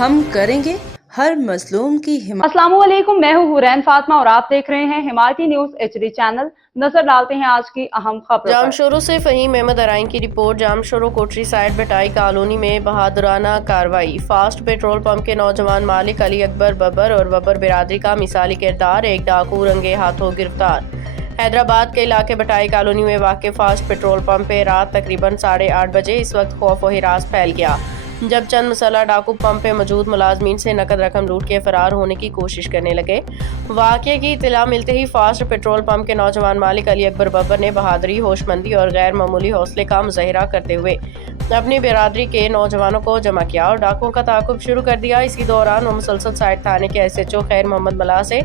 ہم کریں گے ہر مظلوم کی حمایت۔ السلام علیکم، میں ہوں حورین فاطمہ اور آپ دیکھ رہے ہیں حمایتی نیوز HD چینل۔ نظر ڈالتے ہیں آج کی اہم خبروں پر۔ جامشورو سے فہیم احمد ارائن کی رپورٹ۔ جامشورو کوٹری سائٹ بٹائی کالونی میں بہادرانہ کارروائی۔ فاسٹ پیٹرول پمپ کے نوجوان مالک علی اکبر ببر اور ببر برادری کا مثالی کردار، ایک ڈاکو رنگے ہاتھوں گرفتار۔ حیدرآباد کے علاقے بٹائی کالونی میں واقع فاسٹ پیٹرول پمپ پہ رات تقریباً 8:30 بجے اس وقت خوف و ہراس پھیل گیا جب چند مسلح ڈاکو پمپ پہ موجود ملازمین سے نقد رقم لوٹ کے فرار ہونے کی کوشش کرنے لگے۔ واقعے کی اطلاع ملتے ہی فاسٹ پیٹرول پمپ کے نوجوان مالک علی اکبر ببر نے بہادری، ہوش مندی اور غیر معمولی حوصلے کا مظاہرہ کرتے ہوئے اپنی برادری کے نوجوانوں کو جمع کیا اور ڈاکوؤں کا تعاقب شروع کر دیا۔ اسی دوران وہ مسلسل سائٹ تھانے کے SHO خیر محمد ملا سے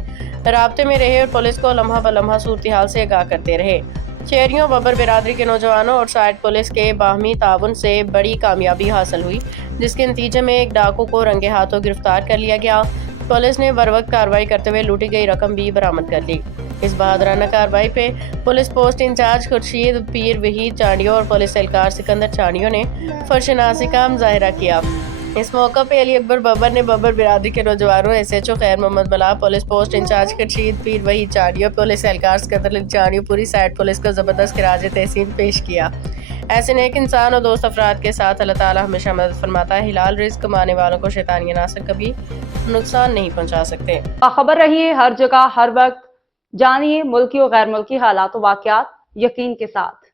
رابطے میں رہے اور پولیس کو لمحہ بلمحہ صورتحال سے آگاہ کرتے رہے۔ شہریوں، ببر برادری کے نوجوانوں اور سائٹ پولیس کے باہمی تعاون سے بڑی کامیابی حاصل ہوئی، جس کے نتیجے میں ایک ڈاکو کو رنگے ہاتھوں گرفتار کر لیا گیا۔ پولیس نے بروقت کارروائی کرتے ہوئے لوٹی گئی رقم بھی برآمد کر لی۔ اس بہادرانہ کارروائی پہ پولیس پوسٹ انچارج خورشید پیر وحید چانڈیو اور پولیس اہلکار سکندر چانڈیو نے فرشناسی کا مظاہرہ کیا۔ اس موقع پہ علی اکبر ببر نے ببر برادری کے نوجوانوں، SHO خیر محمد ملا، پولیس پوسٹ انچارج خورشید پیر وحید چانڈیو، پولیس اہلکار سکندر چانڈیو، پوری سائٹ پولیس کو زبردست خراج تحسین پیش کیا۔ ایسے نیک انسان اور دوست افراد کے ساتھ اللہ تعالیٰ ہمیشہ مدد فرماتا ہے۔ حلال رزق کمانے والوں کو شیطانی عناصر کبھی نقصان نہیں پہنچا سکتے۔ باخبر رہیے ہر جگہ ہر وقت، جانیے ملکی و غیر ملکی حالات و واقعات یقین کے ساتھ۔